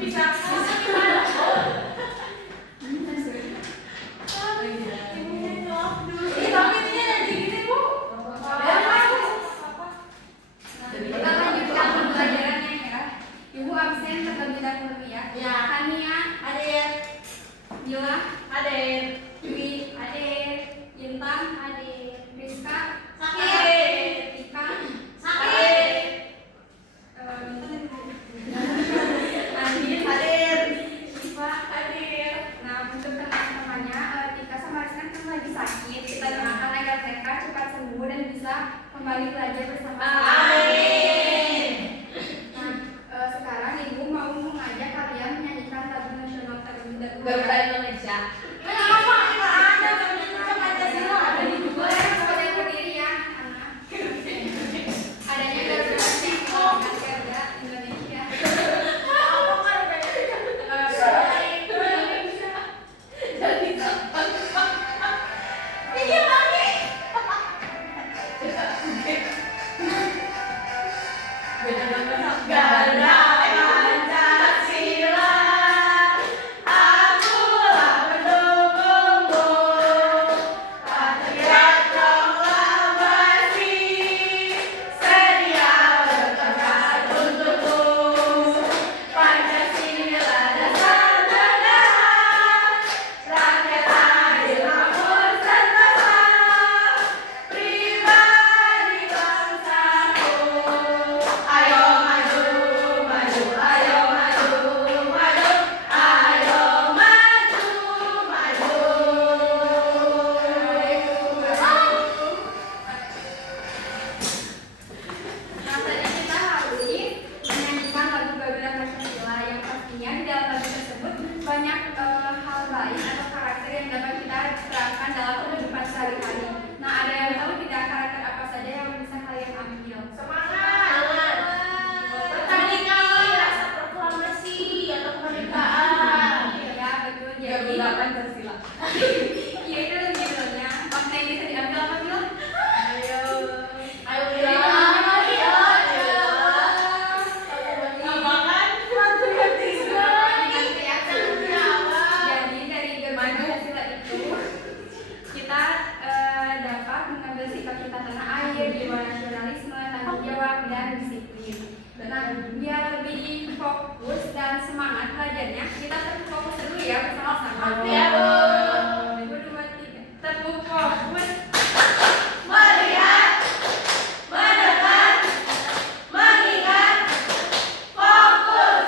Bisa gimana? Tapi ini jadi gini Bu. Kita lanjutkan pembelajarannya ya. Ibu absen terlebih dahulu ya. Ya. Tania, Hadir. Bila, Hadir. Dwi, hadir. Intan, hadir. Rizka, Sakit. Ika, Sakit. Andin, Hadir. Siva, hadir. Nah, untuk teman-temannya, Tika sama Rizka kan lagi sakit. Kita doakan agar mereka cepat sembuh dan bisa kembali belajar bersama-sama. Amin. Nah, sekarang Ibu mau mengajak kalian menyanyikan lagu nasional terlebih dahulu. Garuda Indonesia. Kenapa? Nggak ada, Indonesia Pancasila ada di juga. Boleh berdiri ya, anak. Adanya Garuda Pancasila, Garuda Indonesia. Iya lagi. Garuda Pancasila, akulah pendukungmu, patriot proklamasi, sedia berkorban untukmu. Pancasila dasar negara, rakyat adil makmur serta pribadi bangsaku. Ayo maju, maju, ayo maju, maju, ayo maju, maju. Nah, tadi kita harus menyanyikan lagu Garuda Pancasila yang pastinya di dalam lagu tersebut banyak hal baik atau karakter yang dapat kita terapkan dalam kehidupan sehari-hari. Nah, ada yang tahu tidak karakter apa saja yang bisa kalian ambil? Semangat. Tadi kalau rasa proklamasi atau kemerdekaan. Ya, betul. Jadi, Garuda Pancasila. ya itu lebih dulunya. Makna yang bisa diambil apa dulu? Ayo Jadi, bilang. ayo. Makan patriotisme. Jadi dari Garuda Pancasila itu kita dapat mengambil sikap cinta tanah air, jiwa nasionalisme, tanggung jawab dan disiplin. Nah, biar lebih fokus dan semangat belajarnya, kita tepuk fokus dulu ya bersama-sama. Iya, Bu. 1, 2, 3. Tepuk fokus. Melihat, mendekat, mengingat, fokus.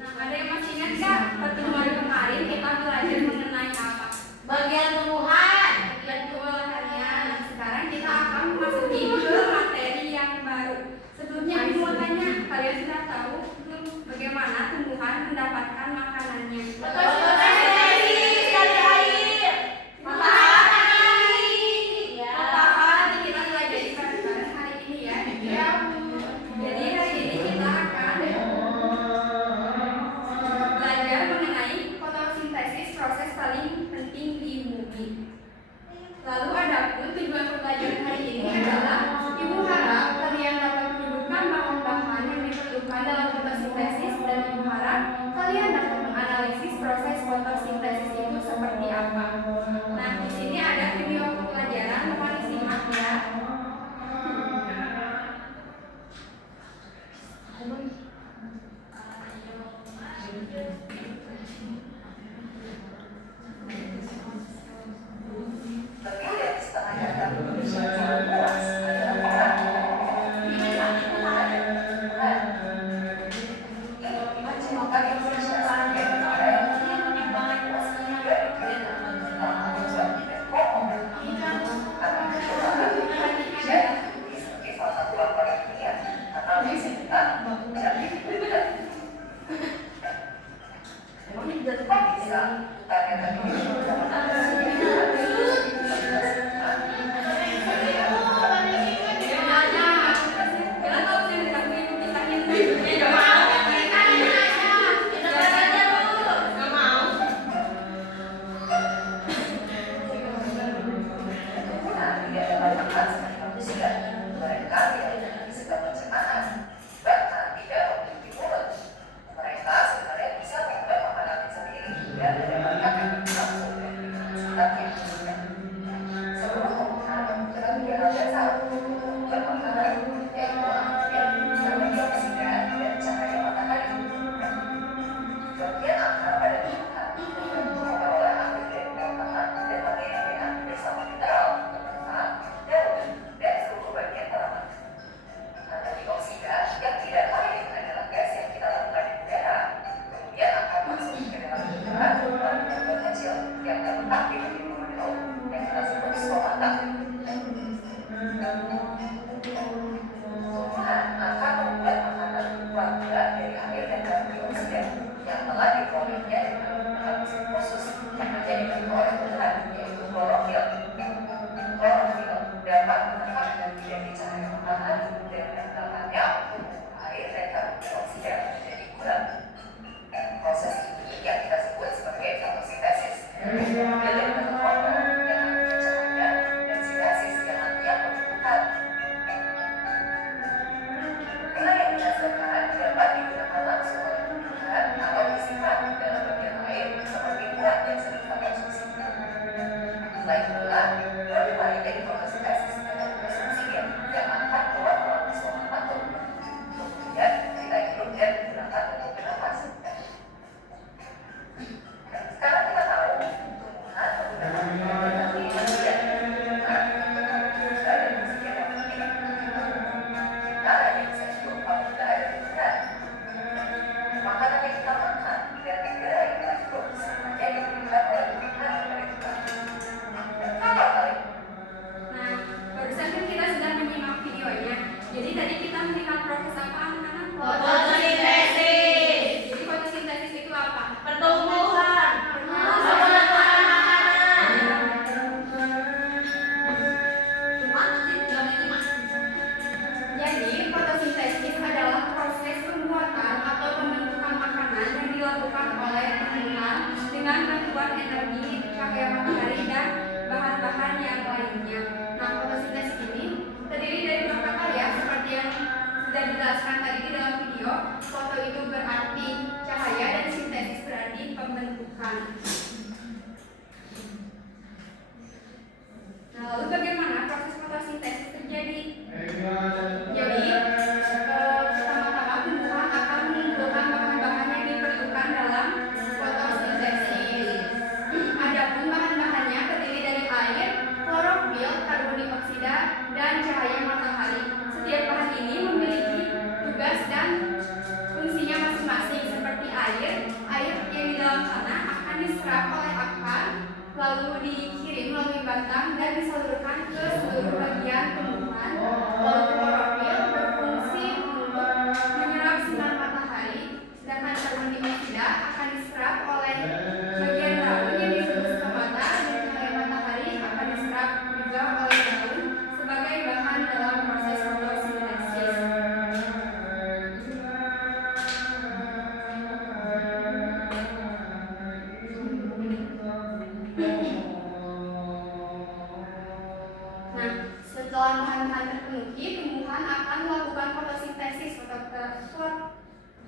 Nah, ada yang masih ingat nggak pertemuan kemarin kita belajar mengenai apa? Bagian tumbuhan. Betul, kalian. Sekarang kita akan memasuki ke materi yang baru. Sebelumnya Ibu mau tanya, kalian sudah tahu belum bagaimana tumbuhan mendapatkan makanannya? Betul sekali dari air. Matahari. Ya. Nanti kita belajar bareng-bareng hari ini ya. Ya, Bu. Jadi hari ini kita akan belajar mengenai fotosintesis, proses paling penting di bumi. Lalu adapun tujuan pembelajaran hari ini adalah Ibu harap kalian dapat menyebutkan bahan-bahan yang diperlukan dalam fotosintesis dan Ibu harap kalian dapat menganalisis proses fotosintesis itu seperti apa. Nah, di sini ada video pembelajaran, mohon disimak ya. dengan bantuan energi cahaya matahari dan bahan-bahan yang lainnya. Nah, fotosintesis ini terdiri dari beberapa karya seperti yang sudah dijelaskan tadi di dalam video. Foto itu berarti cahaya dan sintesis berarti pembentukan. Nah, lalu bagaimana proses fotosintesis terjadi? Jadi, pertama-tama tumbuhan akan mengumpulkan bahan-bahan yang diperlukan dalam fotosintesis. Adapun bahan-bahannya terdiri dari air, klorofil, karbon dioksida, dan cahaya matahari. Setiap bahan ini memiliki tugas dan fungsinya masing-masing. Seperti air yang di dalam tanah akan diserap oleh akar, lalu dikirim melalui batang dan disalurkan ke seluruh bagian tumbuhan. Lalu klorofil berfungsi untuk menyerap sinar matahari, sedangkan karbon dioksida akan diserap oleh bagian daun yang disebut stomata, dan cahaya matahari akan diserap juga oleh daun sebagai bahan dalam proses fotosintesis. Nah, setelah bahan-bahan terpenuhi, tumbuhan akan melakukan fotosintesis.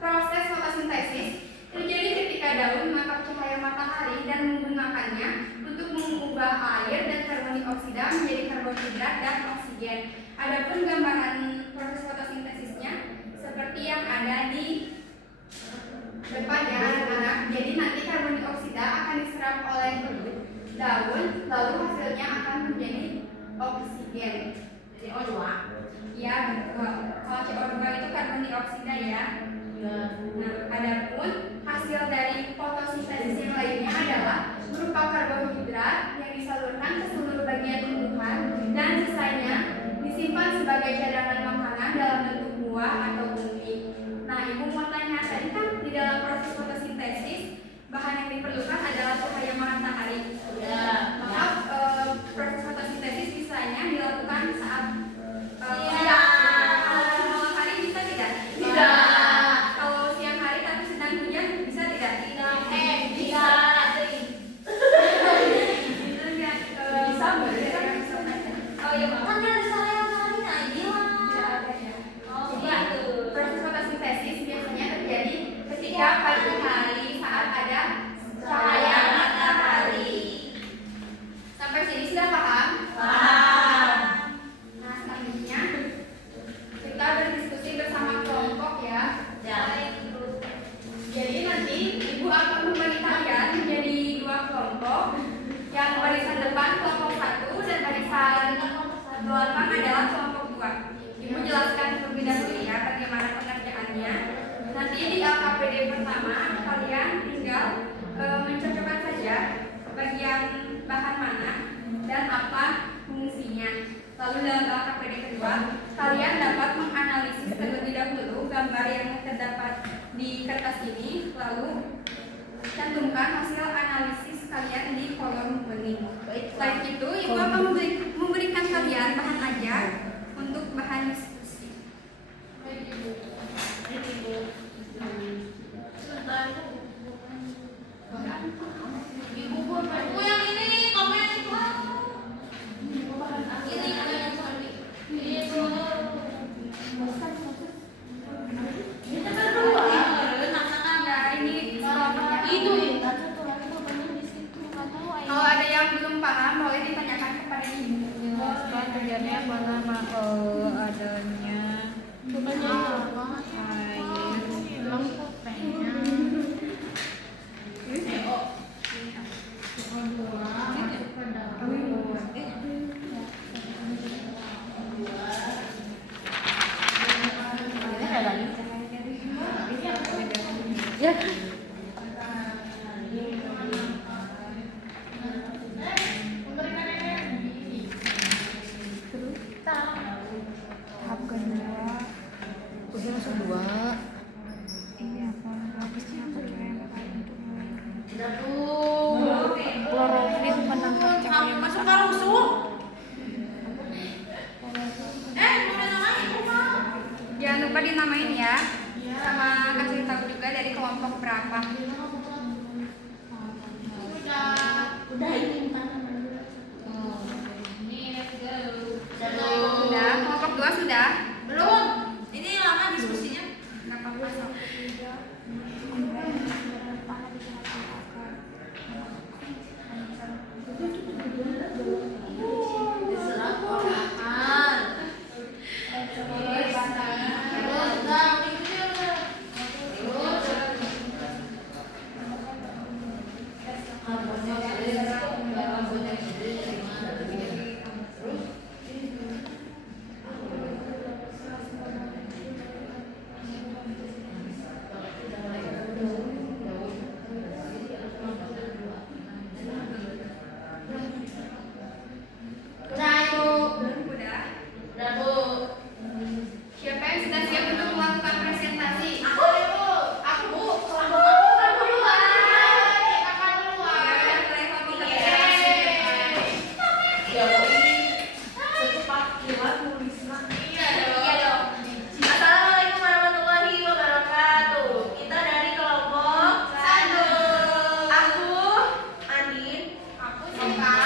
Proses fotosintesis terjadi ketika daun menangkap cahaya matahari dan menggunakannya untuk mengubah air dan karbon dioksida menjadi karbohidrat dan oksigen. Adapun gambaran proses fotosintesisnya seperti yang ada di depan ya anak-anak. Jadi nanti karbon dioksida akan diserap oleh daun, lalu hasilnya akan menjadi oksigen. Jadi O2. Ya, betul. Kalau CO2 itu karbon dioksida ya. Nah, adapun hasil dari fotosintesis yang lainnya adalah berupa karbohidrat yang disalurkan ke seluruh bagian tumbuhan dan sisanya disimpan sebagai cadangan makanan dalam bentuk buah atau umbi. Nah, Ibu mau tanya, tadi kan di dalam proses fotosintesis bahan yang diperlukan adalah cahaya matahari. Ya. Maka proses fotosintesis bisanya dilakukan saat Iya. kalau malam hari bisa tidak? Tidak. Kalau siang hari tapi sedang hujan bisa tidak? Tidak. Bisa. Itu ya. Bisa, Mbak. Bisa. Oh ya, makanya ada saya kali nah bilang. Tidak ada ya. Oh, Jadi, gitu. proses fotosintesis biasanya terjadi ketika pagi hari saat ada Cahaya matahari. Sampai sini sudah paham? Paham. Nah, selanjutnya kita berdiskusi bersama kelompok ya. Ya. Jadi nanti Ibu akan membagi kalian menjadi dua kelompok. Yang barisan depan kelompok 1 dan barisan belakang adalah kelompok 2. Ibu jelaskan terlebih dahulu ya bagaimana pengerjaannya. Nanti di LKPD pertama kalian tinggal mencocokkan saja bagian bahan mana dan apa fungsinya. Lalu dalam LKPD kedua kalian dapat menganalisis terlebih dahulu gambar yang terdapat di kertas ini, lalu cantumkan hasil analisis kalian di kolom bening. Selain itu, Ibu akan memberikan kalian bahan ajar untuk bahan diskusi. Ibu yang ini, kamu yang itu. Ini yang itu. Kita berdua. Nah, ini Itu kalau ada yang belum paham boleh ditanyakan kepada Ibu. Jelaskan kerjanya apa nama adanya air ya. Tahap kedua udah masuk 2. Ini apa? Lapasnya apa yang klorofil penangkap cahaya masuk ke rusuh. Jangan lupa dinamain ya. Sama kasih tahu juga dari kelompok berapa. Udah ini bukan Sudah, kelompok 2 sudah? belum. Ini lama diskusinya. Nggak apa-apa, sok. Diserap orang. Udah ibu. Udah. Udah bu. Siapa yang sudah siap untuk melakukan presentasi? Aku ibu. Aku bu. Aku duluan. Kakak duluan. Ya, udah mulai kelompok presentasi. Ya bu ini secepat kilat tulisnya. Iya dong. Assalamualaikum warahmatullahi wabarakatuh. Kita dari kelompok 1. Aku Andin. Aku Suka.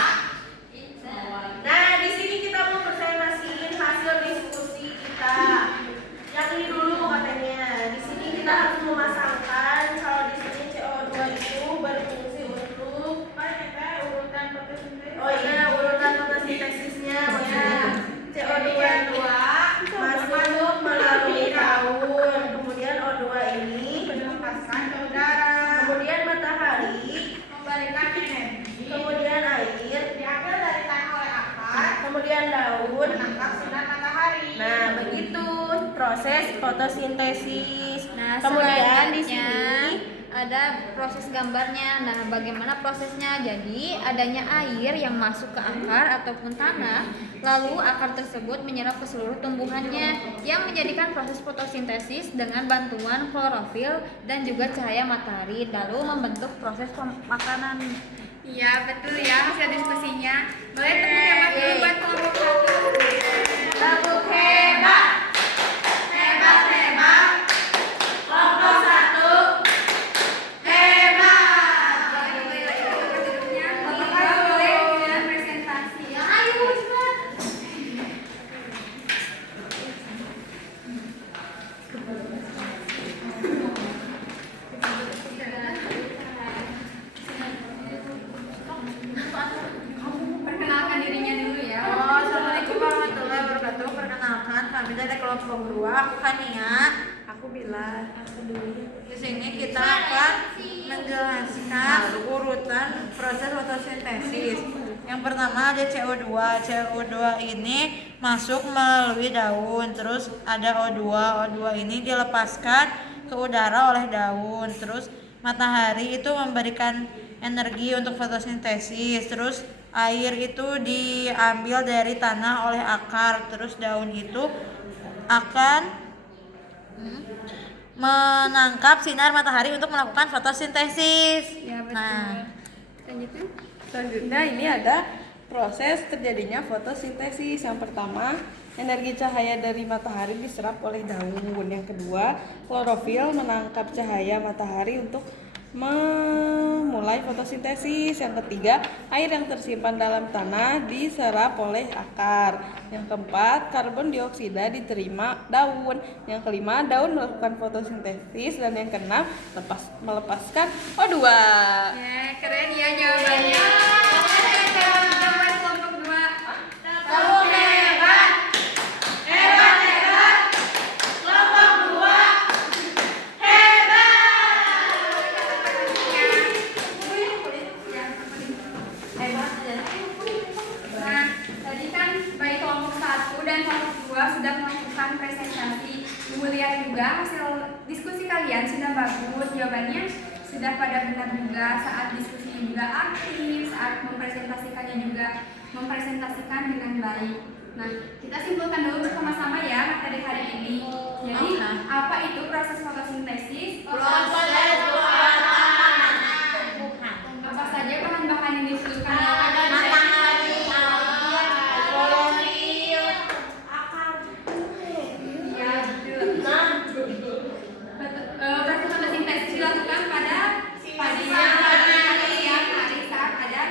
Nah, di sini kita mau presentasiin hasil diskusi kita. Yang ini dulu katanya. Di sini kita harus memasangkan kalau di sini CO2 itu berfungsi untuk urutan fotosintesisnya maksudnya CO2 masuk melalui daun, kemudian O2 ini melepaskan ke udara, kemudian matahari memberikan energi, kemudian air diambil dari tanah oleh akar, kemudian daun menangkap sinar matahari. Nah, begitu proses fotosintesis. Nah, Kemudian di selanjutnya sini ada proses gambarnya. Nah, bagaimana prosesnya? Jadi, adanya air yang masuk ke akar ataupun tanah, lalu akar tersebut menyerap ke seluruh tumbuhannya yang menjadikan proses fotosintesis dengan bantuan klorofil dan juga cahaya matahari, lalu membentuk proses pemakanan. Iya, betul ya hasil diskusinya. Boleh tepuk hebat dulu buat kelompok 1. tepuk hebat. Hebat hebat. Kelompok 1 hebat. Boleh kembali lagi ke tempat duduknya. Kelompok 2 boleh dengan presentasi. Ayo cepat. Perkenalkan dirinya dulu ya. Assalamualaikum warahmatullahi wabarakatuh. Perkenalkan, kami dari kelompok 2. Aku Kania. Aku Bila. Di sini kita akan menjelaskan urutan proses fotosintesis. Yang pertama ada CO2. CO2 ini masuk melalui daun. Terus ada O2. O2 ini dilepaskan ke udara oleh daun. Terus matahari itu memberikan energi untuk fotosintesis. Terus air itu diambil dari tanah oleh akar. Terus daun itu akan menangkap sinar matahari untuk melakukan fotosintesis. Ya, betul. Nah, Lanjutkan. Selanjutnya ini ada proses terjadinya fotosintesis. Yang pertama, energi cahaya dari matahari diserap oleh daun. Yang kedua, klorofil menangkap cahaya matahari untuk memulai fotosintesis. Yang ketiga, air yang tersimpan dalam tanah diserap oleh akar. Yang keempat, karbon dioksida diterima daun. Yang kelima, daun melakukan fotosintesis. Dan yang keenam, melepaskan O2. Ya, keren ya jawabannya. Boleh kita buat kelompok 2. Tepuk hebat. Hebat hebat. Kelompok 2 hebat. Nah, tadi kan baik kelompok 1 dan kelompok 2 sudah melakukan presentasi. Ibu lihat juga hasil diskusi kalian sudah bagus, jawabannya sudah pada benar juga, saat diskusinya juga aktif, saat mempresentasikannya juga mempresentasikan dengan baik. Nah, kita simpulkan dulu bersama-sama ya materi hari ini. Jadi, apa itu proses fotosintesis? Proses pewarnaan. Apa saja bahan-bahan yang dibutuhkan? Matahari, klorofil, akar. Ya, betul. Proses fotosintesis dilakukan pada siang hari saat ada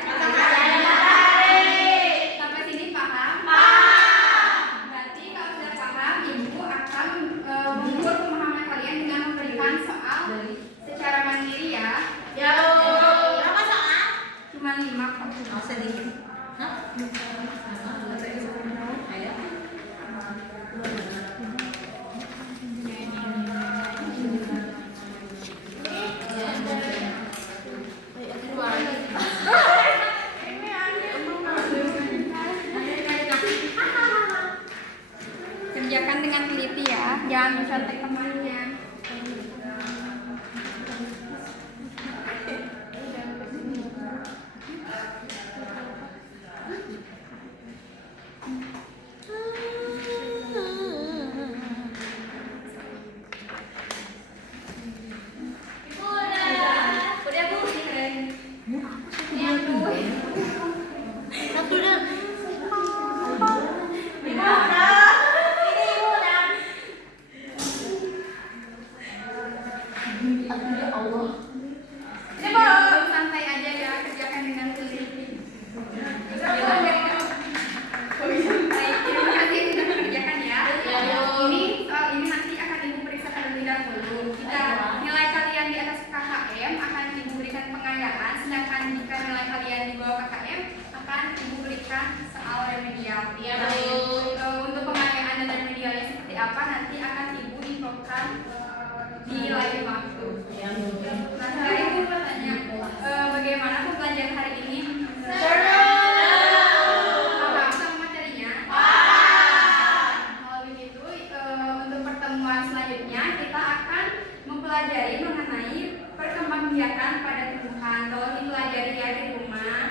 kalian di bawah KKM akan Ibu berikan soal remedial. Untuk penganiayaan dan remedialnya seperti apa nanti akan Ibu infokan di lain waktu. Nah, sekarang Ibu bertanya, bagaimana pembelajaran hari ini? Paham sama materinya? Kalau begitu, untuk pertemuan selanjutnya kita akan mempelajari mengenai perkembangbiakan pada tumbuhan. Tolong dipelajari ya di rumah.